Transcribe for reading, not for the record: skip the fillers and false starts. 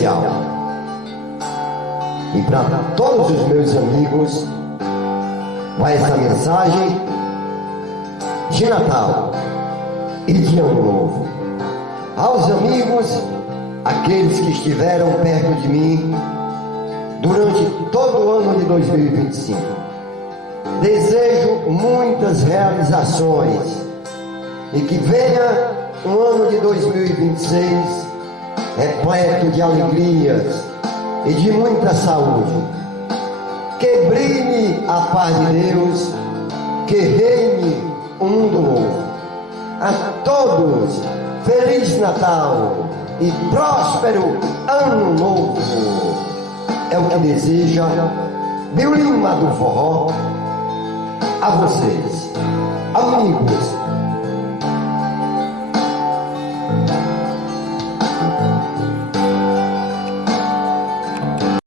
especial. E para todos os meus amigos, vai essa mensagem de Natal e de Ano Novo. Aos amigos, aqueles que estiveram perto de mim durante todo o ano de 2025, desejo muitas realizações e que venha um ano de 2026 repleto de alegrias e de muita saúde. Que brilhe a paz de Deus, que reine um mundo novo. A todos, Feliz Natal e próspero Ano Novo. É o que deseja Bill Lima do Forró a vocês, amigos